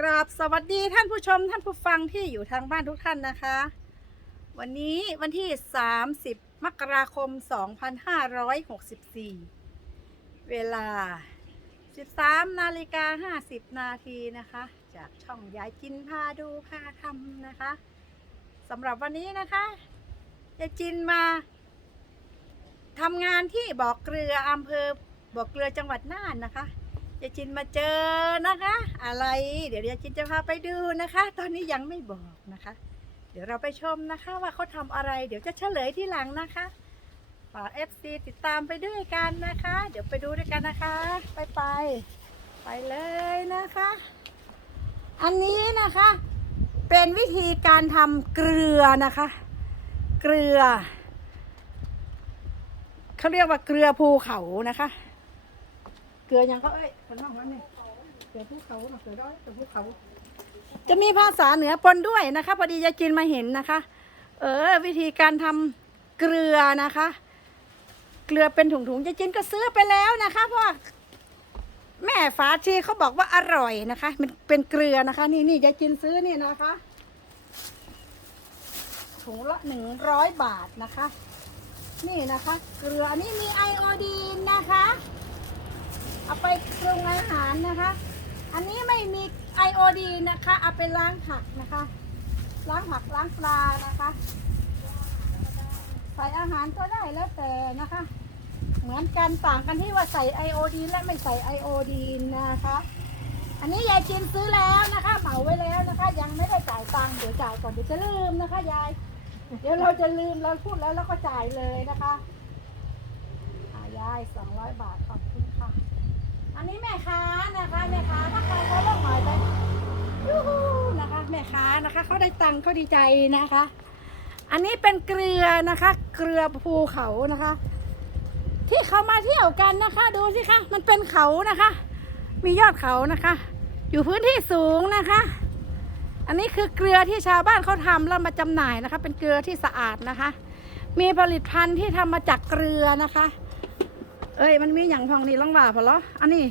กราบสวัสดีท่านผู้ชมท่านผู้ฟังที่อยู่ทางบ้านทุกท่านนะคะ วันนี้วันที่ 30 มกราคม 2564 เวลา 13 นาฬิกา 50 นาทีนะคะ จากช่องยายจินพาดูพาทำนะคะสำหรับวันนี้นะคะยายจินมาทำงานที่บ่อกเกลืออำเภอบ่อกเกลือจังหวัดน่านนะคะ ยายจินมาเจอนะคะ อะไร เดี๋ยวยายจินจะพาไปดูนะคะ ตอนนี้ยังไม่บอกนะคะ เดี๋ยวเราไปชมนะคะว่าเขาทำอะไร เดี๋ยวจะเฉลยที่หลังนะคะฝาก FC ติดตามไปด้วยกันนะคะ เดี๋ยวไปดูด้วยกันนะคะ ไปไปไปเลยนะคะ อันนี้นะคะ เป็นวิธีการทำเกลือนะคะ เกลือเขาเรียกว่าเกลือภูเขานะคะ เกลือยังก็เอ้ยคนนอกนั้นนี่เกลือภูเขาหน่อยเกลือด้อยเกลือภูเขา จะมีภาษาเหนือปนด้วยนะคะพอดียายจินมาเห็นนะคะ เออ วิธีการทำเกลือนะคะ เกลือเป็นถุงๆยายจินก็ซื้อไปแล้วนะคะเพราะแม่ฝาชีเขาบอกว่าอร่อยนะคะ มันเป็นเกลือนะคะ นี่นี่ยายจินซื้อนี่นะคะถุงละหนึ่งร้อยบาทนะคะ นี่นะคะ เกลืออันนี้มีไอโอดีนนะคะ เอาไปปรุงอาหารนะคะ อันนี้ไม่มีไอโอดีนะคะ เอาไปล้างผักนะคะ ล้างผักล้างปลานะคะ ใส่อาหารก็ได้แล้วแต่นะคะ เหมือนกันต่างกันที่ว่าใส่ไอโอดีและไม่ใส่ไอโอดีนะคะ อันนี้ยายจินซื้อแล้วนะคะเหมาไว้แล้วนะคะ ยังไม่ได้จ่ายตังค์เดี๋ยวจ่ายก่อนเดี๋ยวจะลืมนะคะยายเดี๋ยวเราจะลืมเราพูดแล้วเราก็จ่ายเลยนะคะยายสองร้อยบาทขอบคุณค่ะ อันนี้แม่ค้านะคะแม่ค้าถ้าใครเขาลงหน่อยไปยูฮูนะคะ แม่ค้านะคะเขาได้ตังค์เขาดีใจนะคะ อันนี้เป็นเกลือนะคะ เกลือภูเขานะคะ ที่เขามาเที่ยวกันนะคะ ดูสิคะมันเป็นเขานะคะ มียอดเขานะคะ อยู่พื้นที่สูงนะคะ อันนี้คือเกลือที่ชาวบ้านเขาทำแล้วมาจำหน่ายนะคะ เป็นเกลือที่สะอาดนะคะ มีผลิตภัณฑ์ที่ทำมาจากเกลือนะคะ เอ้ยมันมีอย่างพองนี่ล่องว่าพอเหรออันนี้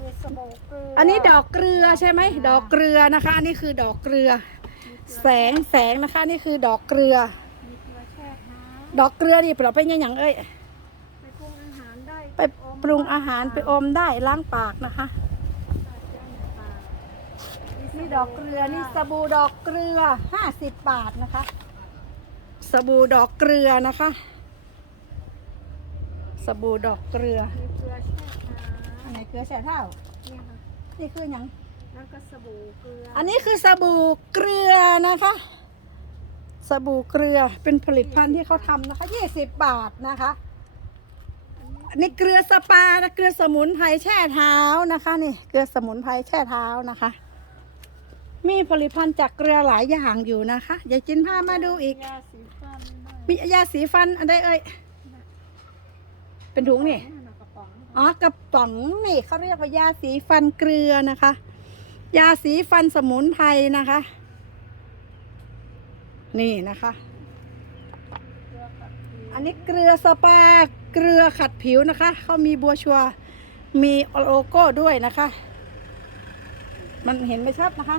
มีสบู่เกลืออันนี้ดอกเกลือใช่ไหมดอกเกลือนะคะ อันนี้คือดอกเกลือ แสงแสงนะคะ นี่คือดอกเกลือ มีเกลือแช่น้ดอกเกลือนี่เราไปยังอย่างเอ้ยำไปปรุงอาหารได้ไปปรุงอาหารไปอมได้ล้างปากนะคะ นี่ดอกเกลือนี่สบู่ดอกเกลือห้าสิบบาทนะคะ สบู่ดอกเกลือนะคะ สบู่ดอกเกลือ มีเกลือแช่น้อันไหนเกลือแช่เท้าำเนี่ยค่ะนี่คืออย่างแล้วก็สบู่เกลืออันนี้คือสบู่เกลือนะคะ สบู่เกลือเป็นผลิตภัณฑ์ที่เขาทำนะคะยี่สิบบาทนะคะ อันนี้เกลือสปานะเกลือสมุนไพรแช่เท้านะคะนี่เกลือสมุนไพรแช่เท้านะคะ มีผลิตภัณฑ์จากเกลือหลายอย่างอยู่นะคะอย่าจินผ้ามาดูอีก ยาสีฟันด้วยมียาสีฟันอันใดเอ่ย เป็นถุงนี่ อ๋อกระป๋องนี่เขาเรียกว่ายาสีฟันเกลือนะคะ ยาสีฟันสมุนไพรนะคะ นี่นะคะ อันนี้เกลือสปาเกลือขัดผิวนะคะ เขามีบัวชัว มีโลโก้ด้วยนะคะ มันเห็นไม่ชัดนะคะ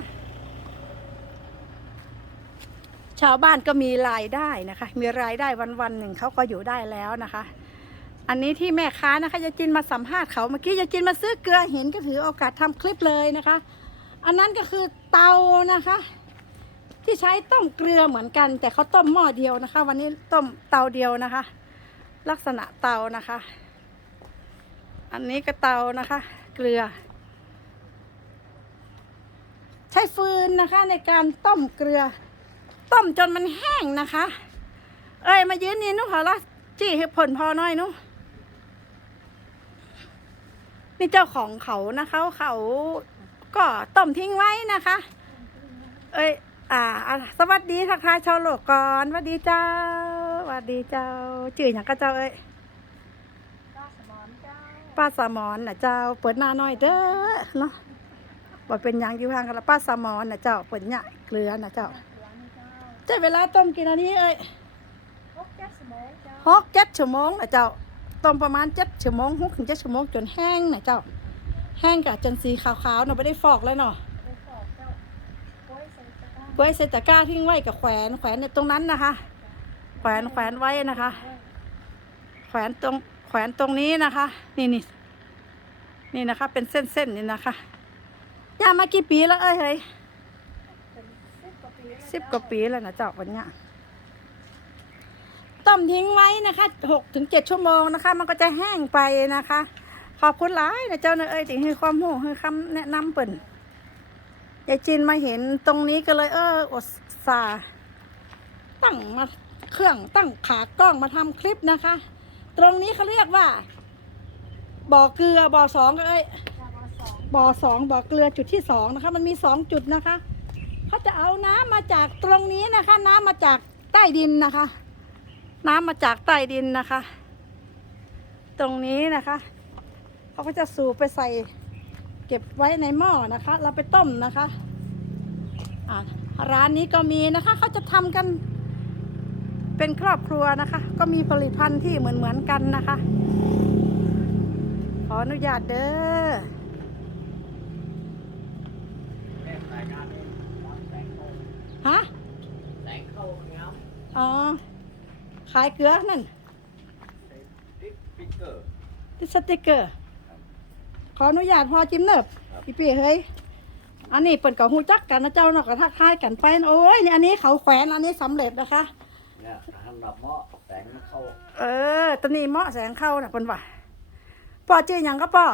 ชาวบ้านก็มีรายได้นะคะ มีรายได้วันๆหนึ่งเขาก็อยู่ได้แล้วนะคะ อันนี้ที่แม่ค้านะคะยายจินมาสัมภาษณ์เขาเมื่อกี้ยายจินมาซื้อเกลือเห็นก็ถือโอกาสทำคลิปเลยนะคะ อันนั้นก็คือเตานะคะ ที่ใช้ต้มเกลือเหมือนกัน แต่เขาต้มหม้อเดียวนะคะ วันนี้ต้มเตาเดียวนะคะ ลักษณะเตานะคะ อันนี้ก็เตานะคะ เกลือ ใช้ฟืนนะคะในการต้มเกลือ ต้มจนมันแห้งนะคะ เอ้ยมายืนนี่นุขอละจี้ให้ผลพอหน่อยนุ นี่เจ้าของเขานะคะเขาก็ต้มทิ้งไว้นะคะ เอ้ยอ่าอะสวัสดีทักทายชาวโลกก่อนสวัสดีเจ้าสวัสดีเจ้าจื่ออย่างก็เจ้าเอ้ยก็สมอนเจ้าป้าสมอนนะเจ้าเปิดหน้าหน่อยเด้อเนาะบ่เป็นหยังอยู่ห่างกันละป้าสมอนนะเจ้าเปิดเนี่ยเกลือนะเจ้าเกลือนี่เจ้าเจ้าเวลาต้มกินอันนี้เอ้ยพวกแก๊สสมองเจ้าหกเจ็ดชั่วโมงนะเจ้า ต้มประมาณเจ็ดชั่วโมงหกถึงเจ็ดชั่วโมงจนแห้งนะเจ้า แห้งกะจนสีขาวๆเนาะไม่ได้ฟอกเลยเนาะไปสอบเจ้ากล้วยเซตะกร้าทิ้งไว้กับแขวนแขวนในตรงนั้นนะคะ แขวนแขวนไว้นะคะ แขวนตรงแขวนตรงนี้นะคะ นี่นี่นี่นะคะ เป็นเส้นๆนี่นะคะย่ามากี่ปีแล้วเอ้ยเฮ้ยสิบกว่าปีแล้วสิบกว่าปีแล้วนะเจ้าวันเนี้ย ต้มทิ้งไว้นะคะหกถึงเจ็ดชั่วโมงนะคะ มันก็จะแห้งไปนะคะ ขอบคุณหลายนะเจ้าเนยเอ้ยที่ให้ความรู้ให้คำแนะนำเปิ่นยายจินมาเห็นตรงนี้ก็เลย เอออดสาตั้งมาเครื่องตั้งขากล้องมาทำคลิปนะคะ ตรงนี้เขาเรียกว่าบ่อเกลือบ่อสองเอ้ยจ้ามาสอบ่อสองบ่อเกลือจุดที่สองนะคะ มันมีสองจุดนะคะเขาจะเอาน้ำมาจากตรงนี้นะคะ น้ำมาจากใต้ดินนะคะ น้ำมาจากใต้ดินนะคะ ตรงนี้นะคะเขาก็จะสูบไปใส่เก็บไว้ในหม้อนะคะ เราไปต้มนะคะร้านนี้ก็มีนะคะเขาจะทำกันเป็นครอบครัวนะคะ ก็มีผลิตภัณฑ์ที่เหมือนเหมือนๆกันนะคะ ขออนุญาตเด้อ แม่รายงานนี้รับแสงเข้า ฮะ แสงเข้าเงา อ๋อ ขายเกลือนั่นใส่ติ๊กปิกเกอร์ติดสติกเกอร์ ขออนุญาตพอจิมเนิบครับพี่ปีเฮ้ยอันนี้เปิดกับหูจักกันนะเจ้าเนาะก็ทักทายกันไปโอ้ยนี่อันนี้เขาแขวนอันนี้สำเร็จนะคะเนี่ยทำดับหม้อแสงมันเข้าเออตอนนี้เหมาะแสงเข้าน่ะเปิ้นว่าป่อชื่อหยังก็ป่อ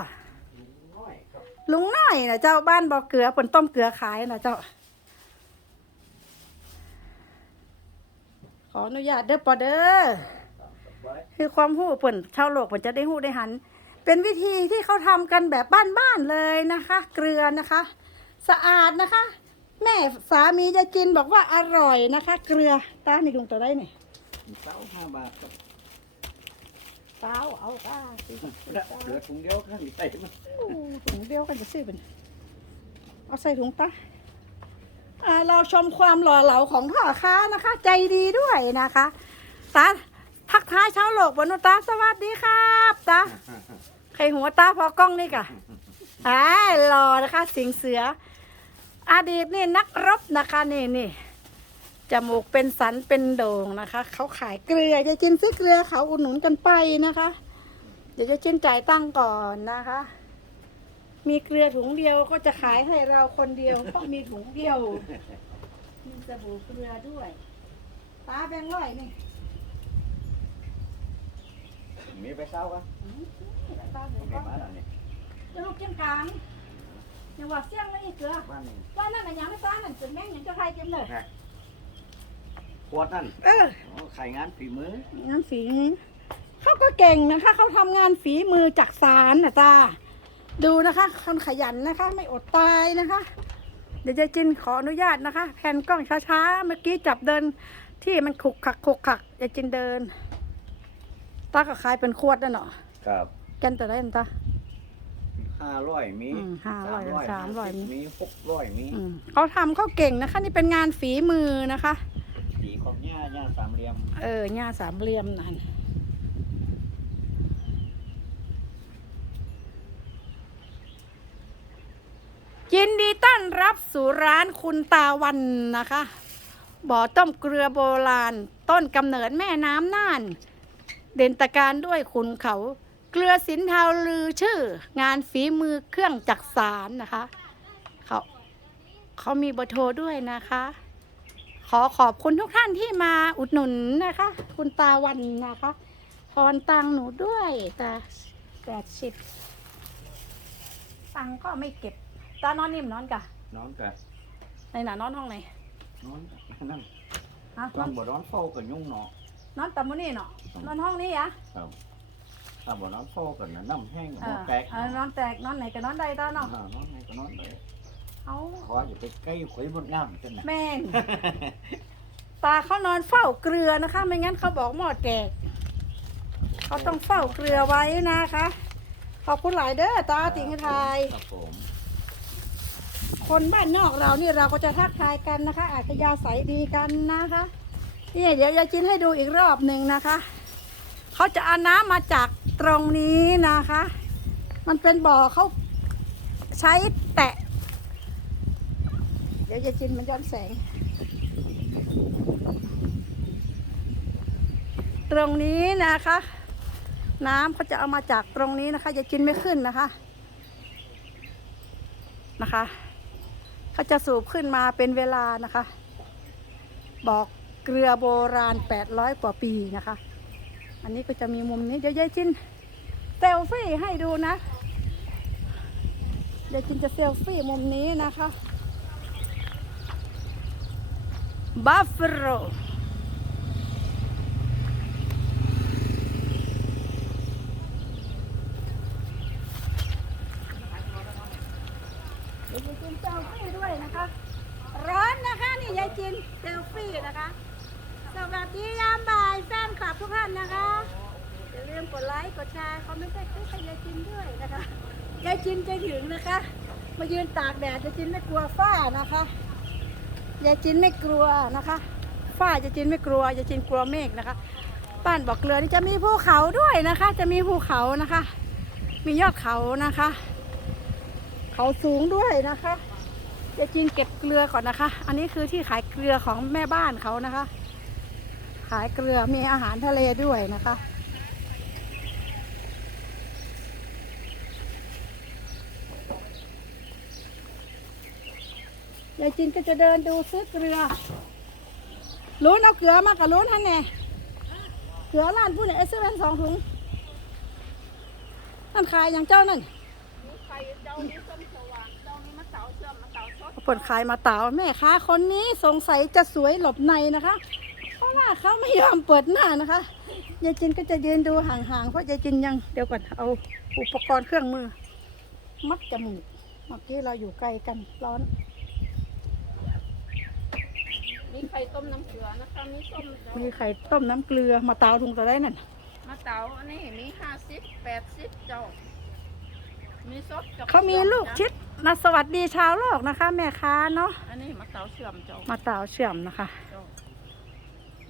น้อยครับลุงน้อยนะเจ้าบ้านบ่อเกลือเปิ้นต้มเกลือขายนะเจ้า ออนุญาตเด้อป่อเด้อตามสบายคือความหู้เปิ่นชาวโลกเปิ่นจะได้หู้ได้หัน เป็นวิธีที่เขาทำกันแบบบ้านๆเลยนะคะ เกลือนะคะ สะอาดนะคะ แม่สามีจะกินบอกว่าอร่อยนะคะ เกลือตาในถุงตัวได้เนี่ยเต้าห้าบาทครับเต้าเอาตาสิเหลือถุงเดียวข้างใส่มันถุงเดียวกันจะซื้อเป็นเอาใส่ถุงตาอ่า เราชมความหล่อเหลาของพ่อค้านะคะ ใจดีด้วยนะคะตาทักทายชาวโลกบนตาสวัสดีครับตาใครหัวตาพอกล้องนี่กะอ่ารอนะคะ สิงเสือ อดีตนี่นักรบนะคะนี่นี่จมูกเป็นสันเป็นโด่งนะคะ เขาขายเกลือจะจินซื้อเกลือเขาอุดหนุนกันไปนะคะ เดี๋ยวจะจินจ่ายตั้งก่อนนะคะ มีเกลือถุงเดียวก็จะขายให้เราคนเดียวเพราะมีถุงเดียว มีสบู่เกลือด้วยตาแบงค์ร้อยนี่มีไปเศร้ากันอืมตาแบงค์ไม่ร้อยมาแล้วนี่จะลูกเจ้งกลางยังว่าเสี่ยงเลยอีกเกลือบ้านนี้ว่านั่นน่ะยังไม่ฟ้านั่นเป็นแม่งยังจะใครเต็มเลยขวดนั่นเอออ๋อไข่งานฝีมือ งานฝีมือเขาก็เก่งนะคะ เขาทำงานฝีมือจากสารน่ะตา ดูนะคะคนขยันนะคะ ไม่อดตายนะคะ เดี๋ยวจะจินขออนุญาตนะคะ แผ่นกล้องช้าๆ เมื่อกี้จับเดินที่มันขุกขักขุกขักจะจินเดิน ตาก็ขายเป็นขวดนั่นเนาะครับแกนแต่ได้นั่นตา ห้าร้อยมีอืม500 300มีมีหกร้อยมีอืมเขาทำเขาเก่งนะคะ นี่เป็นงานฝีมือนะคะ สีของหญ้าหญ้าสามเหลี่ยมเออหญ้าสามเหลี่ยมนั่น ยินดีต้อนรับสู่ร้านคุณตาวันนะคะ บ่อต้มเกลือโบราณ ต้นกำเนิดแม่น้ำน่าน เด่นตะการด้วยขุนเขา เกลือสินเทาลือชื่อ งานฝีมือเครื่องจักสารนะคะเขาเขามีเบอร์โทรด้วยนะคะ ขอขอบคุณทุกท่านที่มาอุดหนุนนะคะ คุณตาวันนะคะทอนตังหนูด้วยตาแปดสิบตังก็ไม่เก็บ ตานอนนิ่มนอนกะนอนกันในหนานอนห้องไหนนอนนั่นฮะตอนบ่นอนเฝ้ากับยุ่งเนาะนอนตำมุนี่เนาะนอนห้องนี้อะครับถ้าบ่นอนเฝ้ากันน่ะน้ำแห้งกับเออน้ำแตกเออนอนแตกนอนไหนก็นอนใดตาเนาะนอนไหนก็นอนเลยเอาขออย่าไปใกล้ขุยบนน้ำกันนะแม่นตาเขานอนเฝ้าเกลือนะคะ ไม่งั้นเขาบอกหมอดแตกเขาต้องเฝ้าเกลือไว้นะคะ ขอบคุณหลายเด้อตาติงไทยครับผม คนบ้านนอกเราเนี่ยเราก็จะทักทายกันนะคะ อาจจะยาใสดีกันนะคะนี่เดี๋ยวยายจินให้ดูอีกรอบหนึ่งนะคะ เขาจะเอาน้ำมาจากตรงนี้นะคะ มันเป็นบ่อเขาใช้แตะ เดี๋ยวยายจินมันย้อนแสง ตรงนี้นะคะ น้ำเขาจะเอามาจากตรงนี้นะคะยายจินไม่ขึ้นนะคะนะคะ ก็จะสูบขึ้นมาเป็นเวลานะคะ บอกเกลือโบราณ 800 กว่าปีนะคะ อันนี้ก็จะมีมุมนี้เดี๋ยวยายจินเซลฟี่ให้ดูนะยายจินจะเซลฟี่มุมนี้นะคะบัฟเฟโร เดี๋ยวยายจินเซลฟี่ด้วยนะคะ ร้อนนะคะนี่ยาย จินเซลฟี่นะคะ สวัสดียามบ่ายแฟนคลับทุกท่านนะคะ อย่าลืมกดไลค์กดแชร์คอมเมนต์ใต้คลิปให้ยายจินด้วยนะคะยายจินใจถึงนะคะ มายืนตากแดดยายจินไม่กลัวฝ้านะคะยายจินไม่กลัวนะคะ ฝ้ายายจินไม่กลัวยายจินกลัวเมฆนะคะ บ้านบอกเกลือนี่จะมีภูเขาด้วยนะคะ จะมีภูเขานะคะ มียอดเขานะคะ เขาสูงด้วยนะคะ ยายจินเก็บเกลือก่อนนะคะ อันนี้คือที่ขายเกลือของแม่บ้านเขานะคะ ขายเกลือมีอาหารทะเลด้วยนะคะ ยายจินก็จะเดินดูซื้อเกลือ ลุ้นเอาเกลือมากับลุ้นท่านแน่เกลือร้านผู้เนี่ยเอสเวนสองถุงนั่นขายอย่างเจ้านั่นมีไข่เจ้ามีส้มสว่าง เจ้ามีมะเต๋าเชื่อมมะเต๋าสดผลขายมาเต๋าแม่ค้าคนนี้สงสัยจะสวยหลบในนะคะ เพราะว่าเขาไม่ยอมเปิดหน้านะคะยายจินก็จะยืนดูห่างๆเพราะยายจินยังเดี๋ยวก่อนเอาอุปกรณ์เครื่องมือ มัดจมูกเมื่อกี้เราอยู่ไกลกันร้อน มีไข่ต้มน้ำเกลือนะคะมีส้มเจ้ามีไข่ต้มน้ำเกลือมาเตาถุงตัวได้นั่นมะเต๋าอันนี้มีห้าสิบแปดสิบเจ้า มีสดกับเขามีลูกชิดนะสวัสดีชาวโลกนะคะ แม่ค้าเนาะอันนี้มะเต๋าเชื่อมเจ้ามาเตาเชื่อมนะคะ เจ้า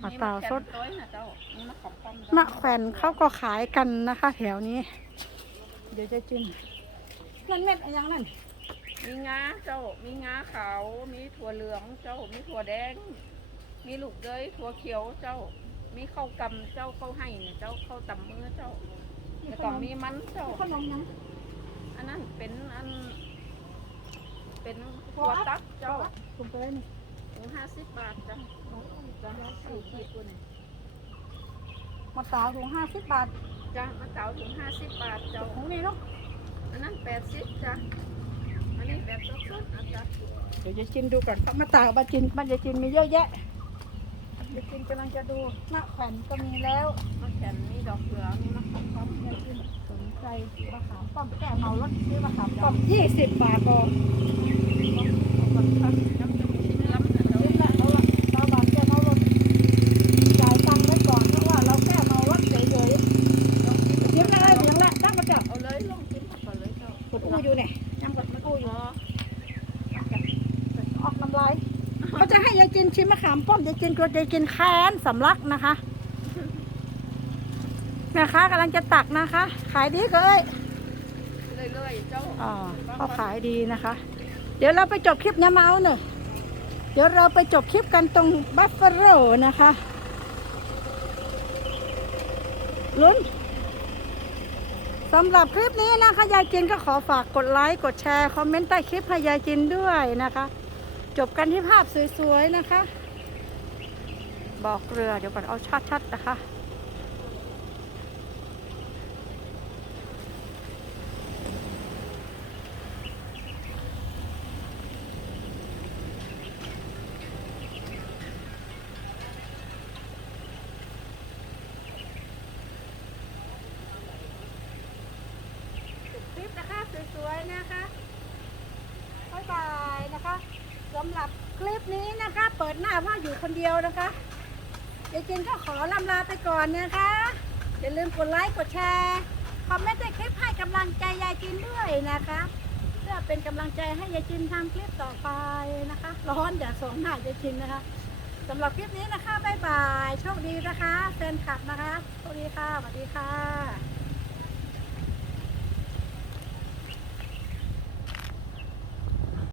มะเต๋าสดมีมะแขวนต้อยนะเจ้ามีมะขามป้อมมะแขวนเขาก็ขายกันนะคะ แถวนี้ เดี๋ยวจะจิ้มนั่นเม็ดอะไรอย่างนั้นมีงาเจ้า มีงาขาว มีถั่วเหลืองเจ้า มีถั่วแดง มีลูกเดยถั่วเขียวเจ้า มีข้าวกำเจ้าข้าวให้เนี่ยเจ้าข้าวตำมือเจ้าแล้วก็มีมันเจ้า ขนมยัง อันนั้นเป็นอัน เป็นถั่วตักเจ้าถุงตัวได้นี่ถุงห้าสิบบาทจ้ะจ้ะสี่ขีดตัวนี้มาเตาถุงห้าสิบบาทจ้ะมะเต๋าถุงห้าสิบบาทเจ้าถุงนี้เนาะอันนั้นแปดสิบจ้ะอันนี้แบบสดๆนะจ๊ะเดี๋ยวจะจิ้มดูก่อนครับมาตาบ้านจินบ้านยายจินมีเยอะแยะยายจินกำลังจะดูมะแขวนก็มีแล้วมะแขวนมีดอกเกลืองมีมะขาม นสนใจมะขามป้อมแก้เมารถซื้อมะขามป้อมยี่สิบบาทพอน้ำจะมีน้ำนะเจ้าเดี๋ยวละเอาละตาบานแก้เมารถจ่ายตังค์ไว้ก่อนเพราะว่าเราแก้เมารถเฉยๆเสียงอะไรเสียงละตั้งมาจับเอาเลยลงกินผักก่อนเลยเจ้ากดอู้อยู่เนี่ยยังกดมันอู้อยู่อ๋อออกน้ำลายเขาจะให้ยายจินชิมมะขามป้อมยายจินกลัวยายจินแค้นสำลักนะคะ แม่ค้ากำลังจะตักนะคะ ขายดีก็เอ้ยเรื่อยๆเจ้าอ๋อเขาขายดีนะคะ เดี๋ยวเราไปจบคลิปนี้มาเอาหน่อยเดี๋ยวเราไปจบคลิปกันตรงบัฟเฟโรนะคะลุ้นสำหรับคลิปนี้นะคะยายจินก็ขอฝากกดไลค์กดแชร์คอมเมนต์ใต้คลิปให้ยายจินด้วยนะคะ จบกันที่ภาพสวยๆนะคะ บอกเรือเดี๋ยวก่อนเอาชัดๆนะคะ ลิปนี้นะคะ เปิดหน้าว่าอยู่คนเดียวนะคะเดี๋ยวจินก็ขอลำลาไปก่อนนะคะอย่าลืมกดไลค์กดแชร์คอมเมนต์ในคลิปให้กำลังใจยายจินด้วยนะคะ เพื่อเป็นกำลังใจให้ยายจินทำคลิปต่อไปนะคะ ร้อนอย่าส่งหน้ายายจินนะคะสำหรับคลิปนี้นะคะบ๊ายบายโชคดีนะคะแฟนคลับนะคะโชคดีค่ะสวัสดีค่ะ